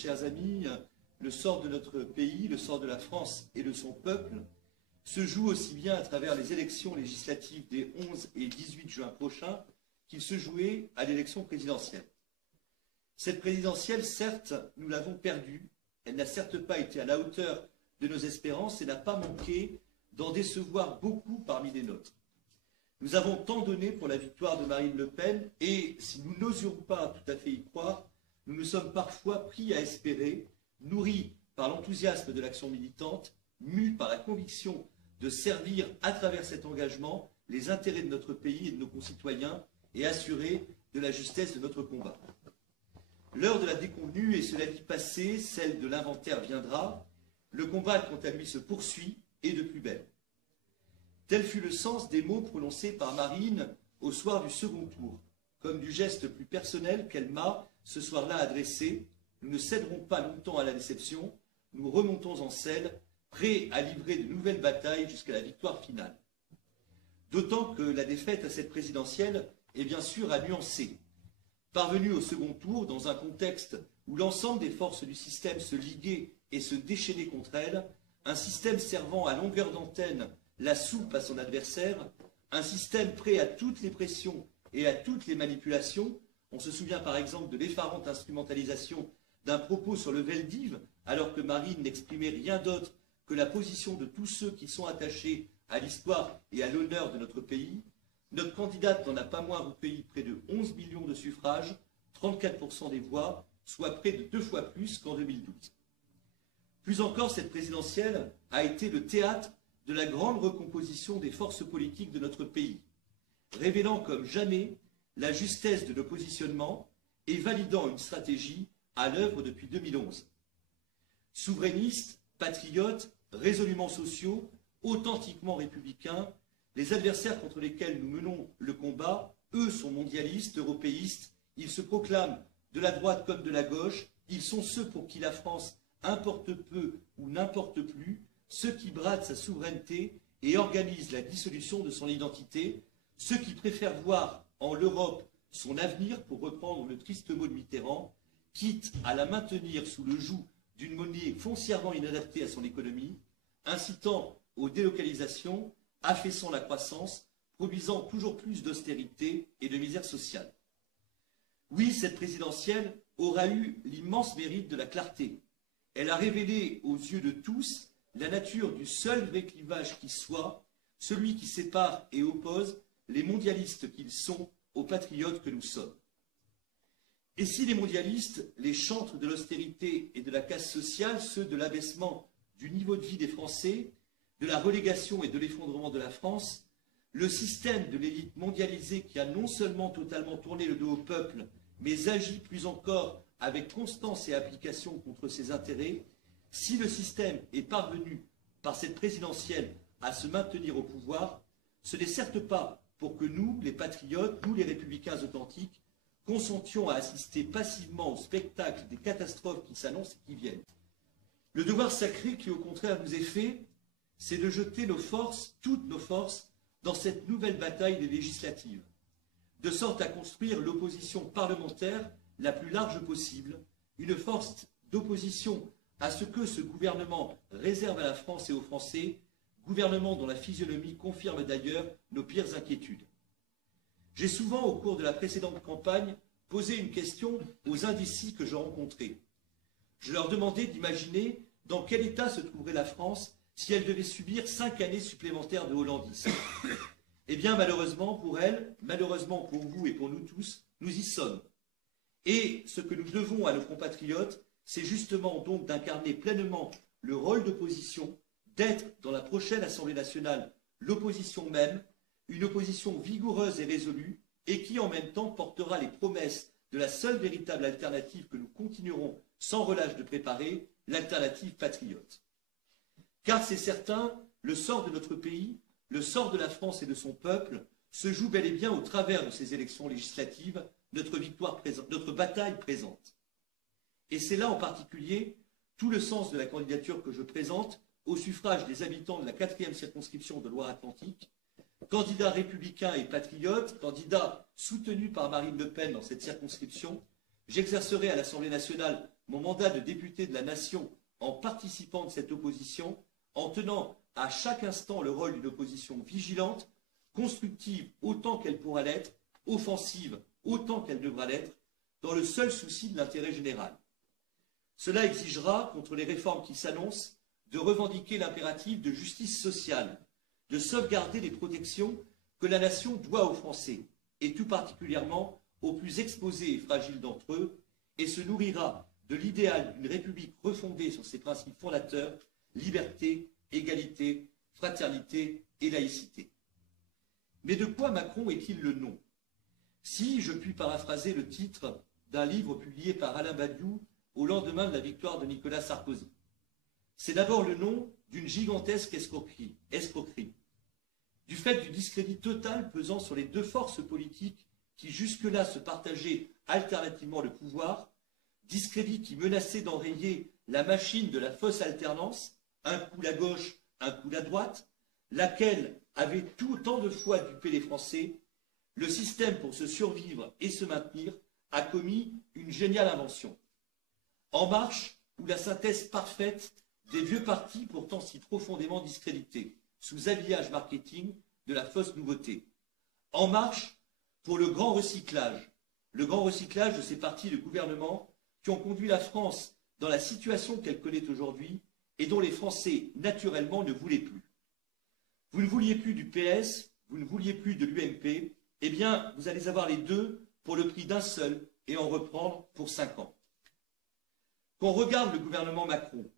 Chers amis, le sort de notre pays, le sort de la France et de son peuple se joue aussi bien à travers les élections législatives des 11 et 18 juin prochains qu'il se jouait à l'élection présidentielle. Cette présidentielle, certes, nous l'avons perdue. Elle n'a certes pas été à la hauteur de nos espérances et n'a pas manqué d'en décevoir beaucoup parmi les nôtres. Nous avons tant donné pour la victoire de Marine Le Pen et, si nous n'osions pas tout à fait y croire, nous nous sommes parfois pris à espérer, nourris par l'enthousiasme de l'action militante, mus par la conviction de servir à travers cet engagement les intérêts de notre pays et de nos concitoyens et assurer de la justesse de notre combat. L'heure de la déconvenue est, cela dit, passée, celle de l'inventaire viendra. Le combat, quant à lui, se poursuit et de plus belle. Tel fut le sens des mots prononcés par Marine au soir du second tour, comme du geste plus personnel qu'elle m'a, ce soir-là, adressé. Nous ne céderons pas longtemps à la déception, nous remontons en selle, prêts à livrer de nouvelles batailles jusqu'à la victoire finale. D'autant que la défaite à cette présidentielle est bien sûr à nuancer. Parvenue au second tour, dans un contexte où l'ensemble des forces du système se liguaient et se déchaînaient contre elle, un système servant à longueur d'antenne la soupe à son adversaire, un système prêt à toutes les pressions et à toutes les manipulations. On se souvient par exemple de l'effarante instrumentalisation d'un propos sur le Veldiv, alors que Marine n'exprimait rien d'autre que la position de tous ceux qui sont attachés à l'histoire et à l'honneur de notre pays. Notre candidate n'en a pas moins recueilli près de 11 millions de suffrages, 34% des voix, soit près de 2 fois plus qu'en 2012. Plus encore, cette présidentielle a été le théâtre de la grande recomposition des forces politiques de notre pays, révélant comme jamais la justesse de nos positionnements et validant une stratégie à l'œuvre depuis 2011. Souverainistes, patriotes, résolument sociaux, authentiquement républicains, les adversaires contre lesquels nous menons le combat, eux sont mondialistes, européistes, ils se proclament de la droite comme de la gauche, ils sont ceux pour qui la France importe peu ou n'importe plus, ceux qui bradent sa souveraineté et organisent la dissolution de son identité, ceux qui préfèrent voir en l'Europe son avenir, pour reprendre le triste mot de Mitterrand, quitte à la maintenir sous le joug d'une monnaie foncièrement inadaptée à son économie, incitant aux délocalisations, affaissant la croissance, produisant toujours plus d'austérité et de misère sociale. Oui, cette présidentielle aura eu l'immense mérite de la clarté. Elle a révélé aux yeux de tous la nature du seul vrai clivage qui soit, celui qui sépare et oppose les mondialistes qu'ils sont aux patriotes que nous sommes. Et si les mondialistes, les chantres de l'austérité et de la casse sociale, ceux de l'abaissement du niveau de vie des Français, de la relégation et de l'effondrement de la France, le système de l'élite mondialisée qui a non seulement totalement tourné le dos au peuple, mais agi plus encore avec constance et application contre ses intérêts, si le système est parvenu par cette présidentielle à se maintenir au pouvoir, ce n'est certes pas pour que nous, les patriotes, nous les républicains authentiques, consentions à assister passivement au spectacle des catastrophes qui s'annoncent et qui viennent. Le devoir sacré qui au contraire nous est fait, c'est de jeter nos forces, toutes nos forces, dans cette nouvelle bataille des législatives, de sorte à construire l'opposition parlementaire la plus large possible, une force d'opposition à ce que ce gouvernement réserve à la France et aux Français, gouvernement dont la physionomie confirme d'ailleurs nos pires inquiétudes. J'ai souvent, au cours de la précédente campagne, posé une question aux indécis que je rencontrais. Je leur demandais d'imaginer dans quel état se trouverait la France si elle devait subir 5 années supplémentaires de hollandisme. Eh bien, malheureusement pour elle, malheureusement pour vous et pour nous tous, nous y sommes. Et ce que nous devons à nos compatriotes, c'est justement donc d'incarner pleinement le rôle d'opposition, d'être dans la prochaine Assemblée nationale l'opposition même, une opposition vigoureuse et résolue, et qui en même temps portera les promesses de la seule véritable alternative que nous continuerons sans relâche de préparer, l'alternative patriote. Car c'est certain, le sort de notre pays, le sort de la France et de son peuple se joue bel et bien au travers de ces élections législatives, notre bataille présente. Et c'est là en particulier tout le sens de la candidature que je présente au suffrage des habitants de la 4e circonscription de Loire-Atlantique, candidat républicain et patriote, candidat soutenu par Marine Le Pen dans cette circonscription. J'exercerai à l'Assemblée nationale mon mandat de député de la Nation en participant de cette opposition, en tenant à chaque instant le rôle d'une opposition vigilante, constructive autant qu'elle pourra l'être, offensive autant qu'elle devra l'être, dans le seul souci de l'intérêt général. Cela exigera, contre les réformes qui s'annoncent, de revendiquer l'impératif de justice sociale, de sauvegarder les protections que la nation doit aux Français, et tout particulièrement aux plus exposés et fragiles d'entre eux, et se nourrira de l'idéal d'une république refondée sur ses principes fondateurs, liberté, égalité, fraternité et laïcité. Mais de quoi Macron est-il le nom? Si je puis paraphraser le titre d'un livre publié par Alain Badiou au lendemain de la victoire de Nicolas Sarkozy, c'est d'abord le nom d'une gigantesque escroquerie, du fait du discrédit total pesant sur les deux forces politiques qui jusque-là se partageaient alternativement le pouvoir, discrédit qui menaçait d'enrayer la machine de la fausse alternance, un coup la gauche, un coup la droite, laquelle avait tout autant de fois dupé les Français. Le système, pour se survivre et se maintenir, a commis une géniale invention. En Marche, ou la synthèse parfaite des vieux partis pourtant si profondément discrédités, sous habillage marketing de la fausse nouveauté. En Marche, pour le grand recyclage de ces partis de gouvernement qui ont conduit la France dans la situation qu'elle connaît aujourd'hui et dont les Français, naturellement, ne voulaient plus. Vous ne vouliez plus du PS, vous ne vouliez plus de l'UMP, eh bien, vous allez avoir les deux pour le prix d'un seul et en reprendre pour 5 ans. Qu'on regarde le gouvernement Macron,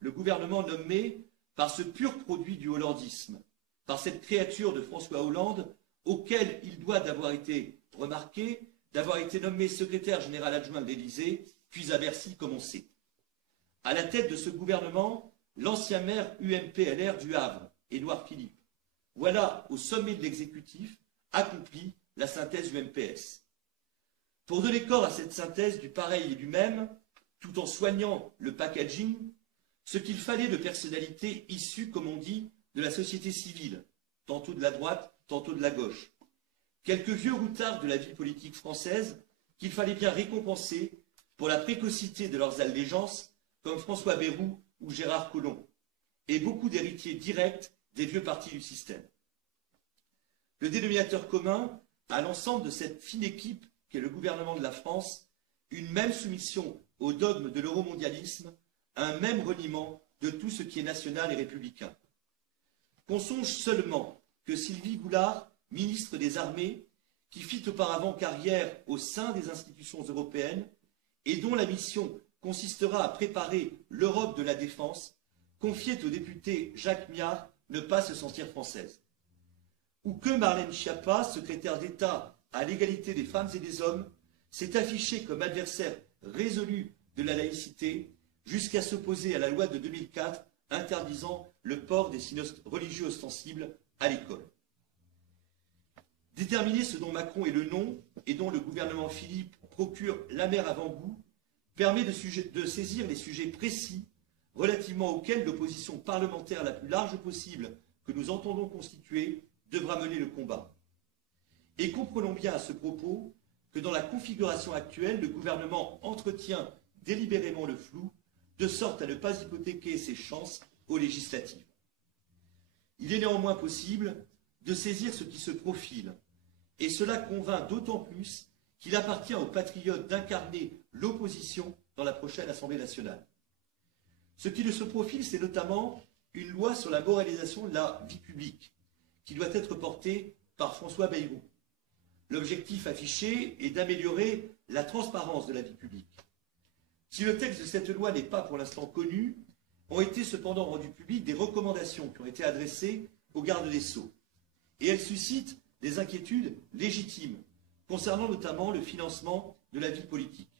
le gouvernement nommé par ce pur produit du hollandisme, par cette créature de François Hollande, auquel il doit d'avoir été remarqué, d'avoir été nommé secrétaire général adjoint de l'Élysée, puis à Bercy, comme on sait. À la tête de ce gouvernement, l'ancien maire UMP-LR du Havre, Édouard Philippe. Voilà, au sommet de l'exécutif, accompli la synthèse du MPS. Pour donner corps à cette synthèse du pareil et du même, tout en soignant le packaging, ce qu'il fallait de personnalités issues, comme on dit, de la société civile, tantôt de la droite, tantôt de la gauche. Quelques vieux routards de la vie politique française qu'il fallait bien récompenser pour la précocité de leurs allégeances, comme François Bayrou ou Gérard Collomb, et beaucoup d'héritiers directs des vieux partis du système. Le dénominateur commun à l'ensemble de cette fine équipe qu'est le gouvernement de la France, une même soumission au dogme de l'euromondialisme, un même reniement de tout ce qui est national et républicain. Qu'on songe seulement que Sylvie Goulard, ministre des Armées, qui fit auparavant carrière au sein des institutions européennes et dont la mission consistera à préparer l'Europe de la défense, confiait au député Jacques Miard ne pas se sentir française. Ou que Marlène Schiappa, secrétaire d'État à l'égalité des femmes et des hommes, s'est affichée comme adversaire résolu de la laïcité jusqu'à s'opposer à la loi de 2004 interdisant le port des signes religieux ostensibles à l'école. Déterminer ce dont Macron est le nom et dont le gouvernement Philippe procure l'amer avant-goût permet de saisir les sujets précis relativement auxquels l'opposition parlementaire la plus large possible que nous entendons constituer devra mener le combat. Et comprenons bien à ce propos que dans la configuration actuelle, le gouvernement entretient délibérément le flou, de sorte à ne pas hypothéquer ses chances aux législatives. Il est néanmoins possible de saisir ce qui se profile, et cela convainc d'autant plus qu'il appartient aux patriotes d'incarner l'opposition dans la prochaine Assemblée nationale. Ce qui se profile, c'est notamment une loi sur la moralisation de la vie publique, qui doit être portée par François Bayrou. L'objectif affiché est d'améliorer la transparence de la vie publique. Si le texte de cette loi n'est pas pour l'instant connu, ont été cependant rendues publiques des recommandations qui ont été adressées au garde des Sceaux. Et elles suscitent des inquiétudes légitimes, concernant notamment le financement de la vie politique.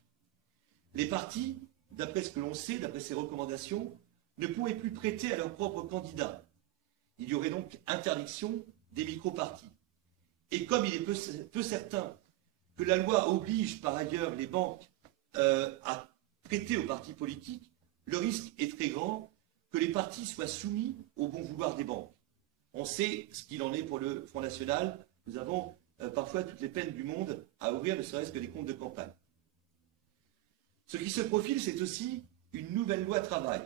Les partis, d'après ce que l'on sait, d'après ces recommandations, ne pourraient plus prêter à leurs propres candidats. Il y aurait donc interdiction des micro-partis. Et comme il est peu certain que la loi oblige par ailleurs les banques à prêter aux partis politiques, le risque est très grand que les partis soient soumis au bon vouloir des banques. On sait ce qu'il en est pour le Front National. Nous avons parfois toutes les peines du monde à ouvrir, ne serait-ce que des comptes de campagne. Ce qui se profile, c'est aussi une nouvelle loi travail.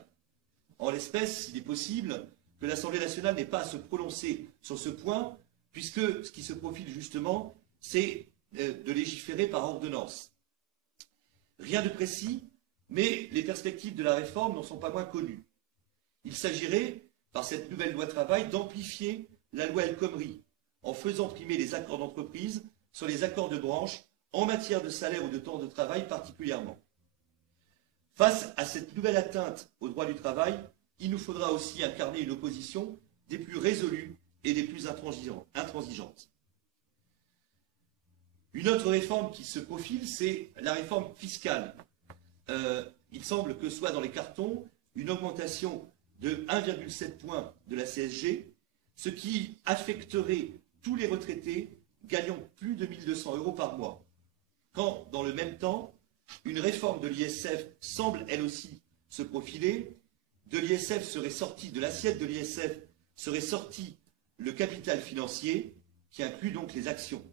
En l'espèce, il est possible que l'Assemblée nationale n'ait pas à se prononcer sur ce point, puisque ce qui se profile justement, c'est de légiférer par ordonnance. Rien de précis, mais les perspectives de la réforme n'en sont pas moins connues. Il s'agirait, par cette nouvelle loi travail, d'amplifier la loi El Khomri, en faisant primer les accords d'entreprise sur les accords de branche en matière de salaire ou de temps de travail particulièrement. Face à cette nouvelle atteinte au droit du travail, il nous faudra aussi incarner une opposition des plus résolues et des plus intransigeantes. Une autre réforme qui se profile, c'est la réforme fiscale. Il semble que soit dans les cartons une augmentation de 1,7 point de la CSG, ce qui affecterait tous les retraités gagnant plus de 1 200 € par mois. Quand, dans le même temps, une réforme de l'ISF semble elle aussi se profiler, de l'ISF serait sorti, de l'assiette de l'ISF serait sorti le capital financier, qui inclut donc les actions.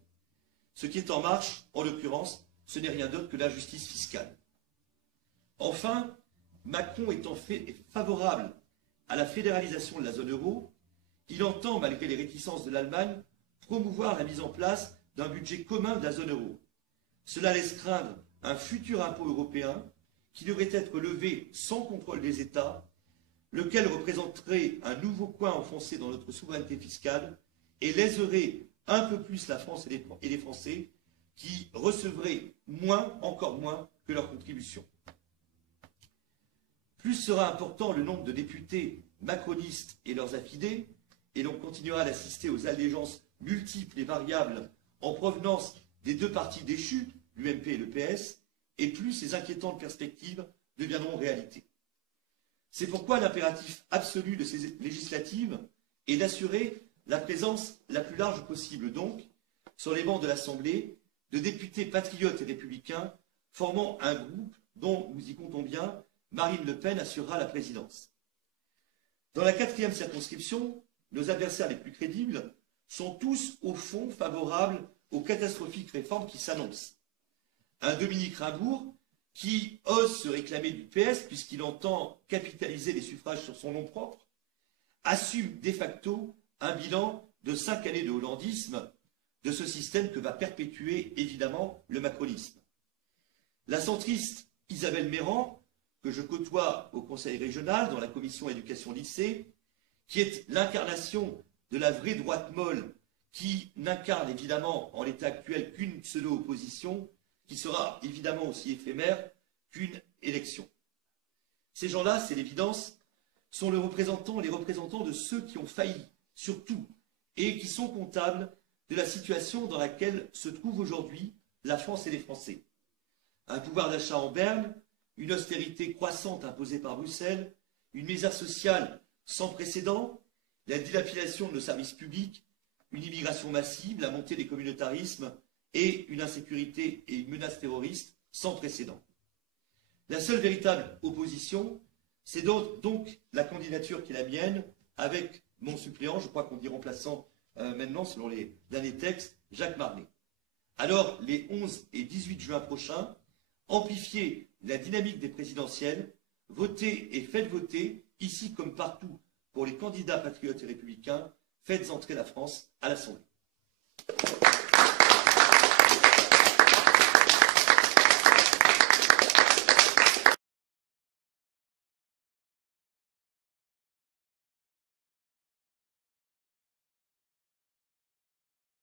Ce qui est en marche, en l'occurrence, ce n'est rien d'autre que la justice fiscale. Enfin, Macron étant favorable à la fédéralisation de la zone euro, il entend, malgré les réticences de l'Allemagne, promouvoir la mise en place d'un budget commun de la zone euro. Cela laisse craindre un futur impôt européen qui devrait être levé sans contrôle des États, lequel représenterait un nouveau coin enfoncé dans notre souveraineté fiscale et léserait un peu plus la France et les Français qui recevraient encore moins que leur contribution. Plus sera important le nombre de députés macronistes et leurs affidés, et l'on continuera d'assister aux allégeances multiples et variables en provenance des deux partis déchus, l'UMP et le PS, et plus ces inquiétantes perspectives deviendront réalité. C'est pourquoi l'impératif absolu de ces législatives est d'assurer la présence la plus large possible, donc, sur les bancs de l'Assemblée, de députés patriotes et républicains formant un groupe dont, nous y comptons bien, Marine Le Pen assurera la présidence. Dans la 4e circonscription, nos adversaires les plus crédibles sont tous, au fond, favorables aux catastrophiques réformes qui s'annoncent. Un Dominique Raimbourg qui ose se réclamer du PS puisqu'il entend capitaliser les suffrages sur son nom propre, assume de facto un bilan de 5 années de hollandisme de ce système que va perpétuer évidemment le macronisme. La centriste Isabelle Mérand, que je côtoie au Conseil régional dans la commission éducation-lycée, qui est l'incarnation de la vraie droite molle, qui n'incarne évidemment en l'état actuel qu'une pseudo-opposition, qui sera évidemment aussi éphémère qu'une élection. Ces gens-là, c'est l'évidence, sont les représentants de ceux qui ont failli, surtout, et qui sont comptables de la situation dans laquelle se trouve aujourd'hui la France et les Français. Un pouvoir d'achat en berne, une austérité croissante imposée par Bruxelles, une misère sociale sans précédent, la dilapidation de nos services publics, une immigration massive, la montée des communautarismes et une insécurité et une menace terroriste sans précédent. La seule véritable opposition, c'est donc la candidature qui est la mienne, avec mon suppléant, je crois qu'on dit remplaçant maintenant selon les derniers textes, Jacques Marnet. Alors, les 11 et 18 juin prochains, amplifiez la dynamique des présidentielles, votez et faites voter, ici comme partout, pour les candidats patriotes et républicains, faites entrer la France à l'Assemblée.